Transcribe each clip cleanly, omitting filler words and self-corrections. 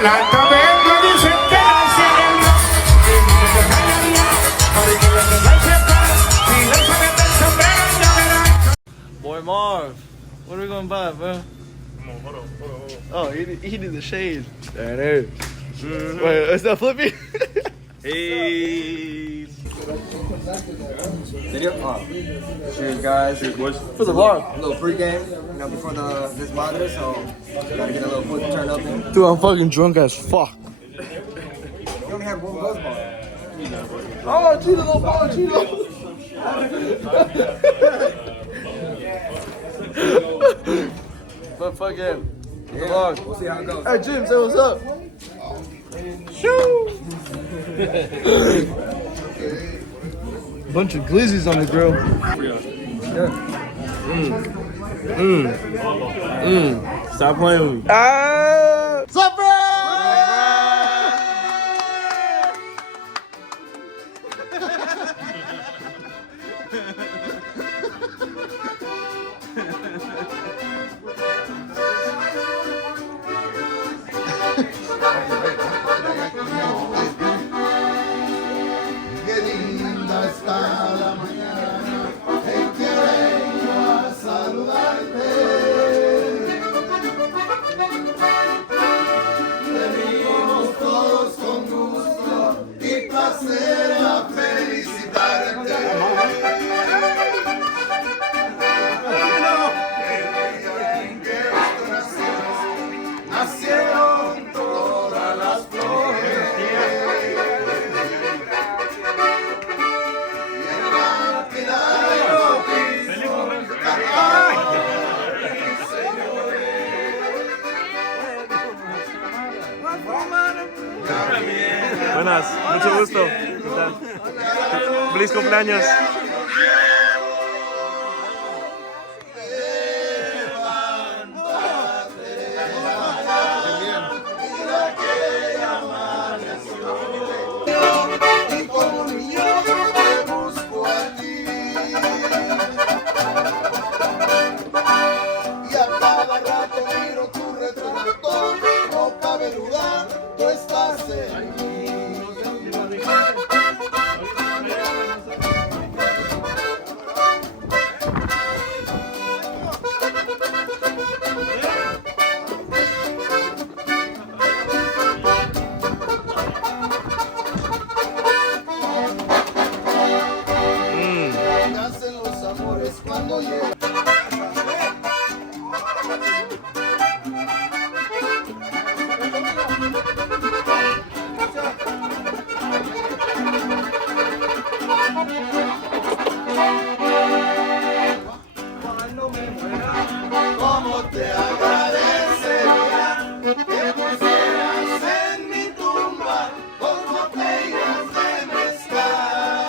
Boy Marv, what are we gonna buy, bro? Come on, hold on. Oh, he did the shade. There it is. Wait, is that Flippy? Hey. Video? Cheers, guys. Cheers, boys. For the vlog. A little pregame, before this monitor, so gotta get a little foot turned up in. Dude, I'm fucking drunk as fuck. You only have one buzz bar. Oh, Cheeto, oh, Cheeto. But fuck it. Yeah, Vlog. we'll see how it goes. Hey, Jim, say what's up. Shoo! Bunch of glizzies on the grill. Stop playing with me. Ah! Qué linda está la mañana en que vengo a saludarte. Venimos todos con gusto y placer a felicitarte. El día en que tú nacieron todas las flores. Buenas, mucho gusto. ¿Qué tal? Feliz cumpleaños. Y como niño te busco a ti. Y a cada rato miro tu retrato, no cabe duda, tú estás en mí. Nacen los amores cuando llegan. Cuando me muera, ¿cómo te agradecería que pusieras en mi tumba con botellas de mezcal?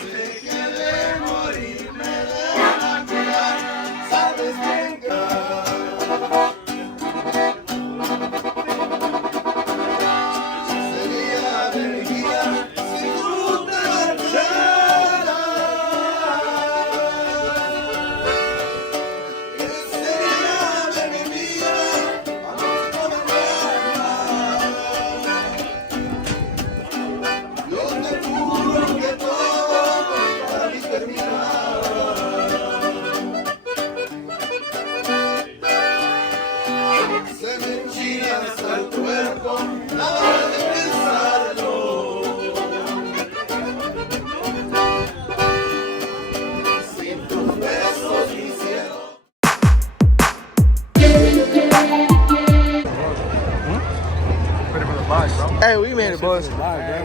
Sé que de morir me deja curar, sabes bien que sería de mi vida si tú te marcharas. ¿Qué sería de mi vida cuando me muera? Yo te juro que todo para mí terminará. Se me enchina hasta el cuerpo, nada de pensarlo. Sin tus besos, mi cielo. Hey, we made it, boys.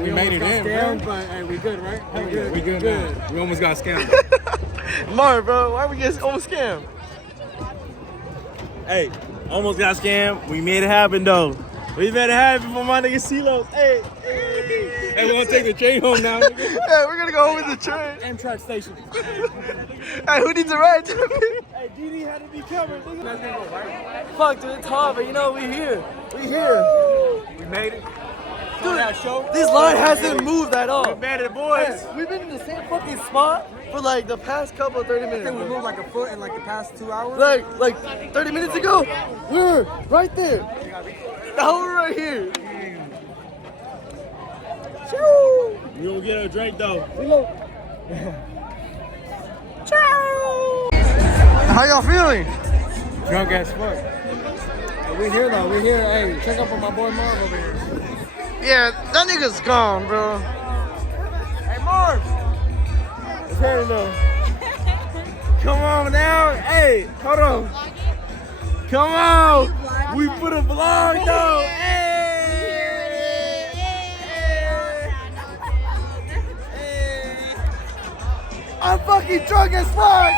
We made it in, bro. But hey, we good, right? We good now. We almost got scammed. Marv, bro, why we get almost scammed? Hey, almost got scammed. We made it happen though. We made it happen for my nigga CHAU. Hey, hey. Hey, we're gonna take the train home now, nigga. Hey, we're gonna go home with the train. Amtrak station. Hey, who needs a ride to me? Hey, DD had to be covered, nigga. Fuck, dude, it's hard, but you know, we here. We here. We made it. Dude, this line hasn't moved at all. We made it, boys. Hey, we've been in the same fucking spot for like the past couple of 30 minutes. I think we moved like a foot in like the past 2 hours. Like 30 minutes ago, we were right there. Now we're right here. We gonna get a drink though. How y'all feeling? Drunk as fuck. But we here though. We here. Hey, check up on my boy Marv over here. Yeah, that nigga's gone, bro. Hey Marv. What's happening though? Come on now. Hey, hold on. Come on. We put a vlog though. Hey. I'm fucking drunk as fuck.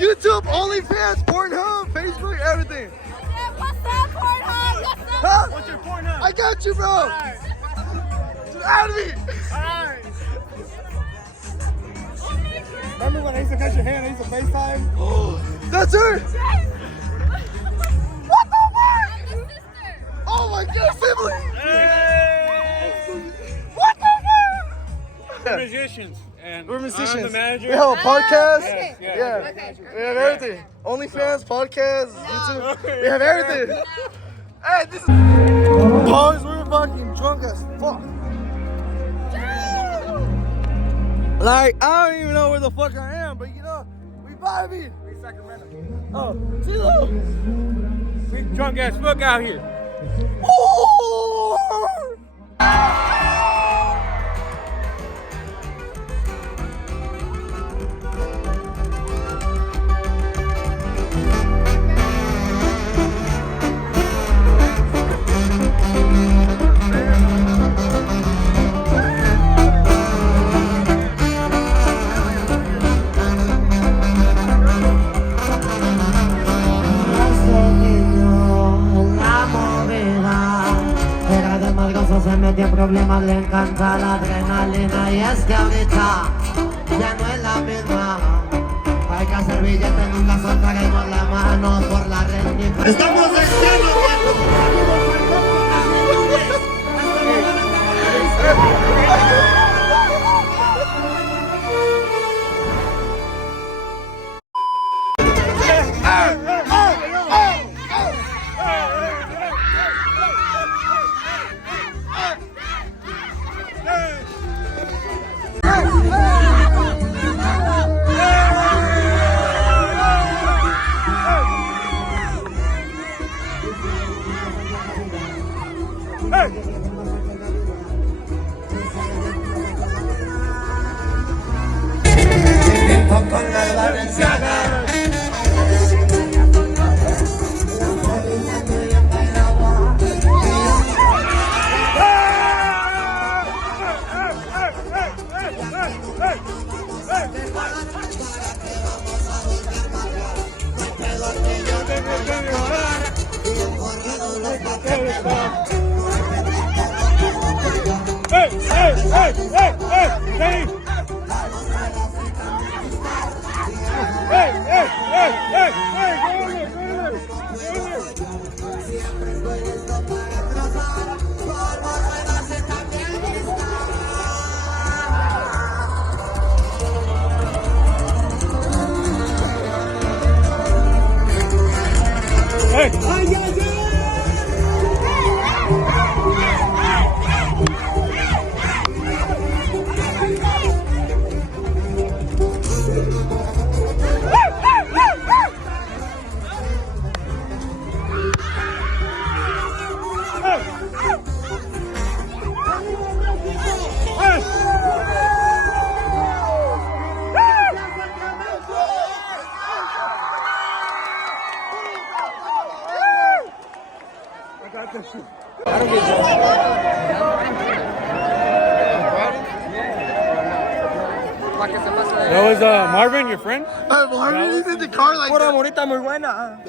YouTube, OnlyFans, Pornhub, Facebook, everything. What's up, Pornhub? What's up? Huh? What's your Pornhub? I got you, bro. Out of me. Alright. Remember when I used to catch your hand? I used to FaceTime. That's her. Yes. What the fuck? I'm the sister. Oh my god, sibling. Hey. What the fuck? Musicians. And We're musicians. I'm the manager. We have a podcast. Okay. Yeah. Okay. We have everything. OnlyFans, podcast, YouTube. We have everything. Hey, this is. Boys, we're fucking drunk as fuck. Like, I don't even know where the fuck I am, but you know, we vibing. We Sacramento. Oh, chill. We drunk as fuck out here. Ooh. Se metió en problemas, le encanta la adrenalina. Y es que ahorita ya no es la misma. Hay que hacer billetes, nunca soltaremos la mano por la rendija. Estamos en cero, That was Marvin, your friend? Marvin, he's in the car like Pura that. morita muy buena.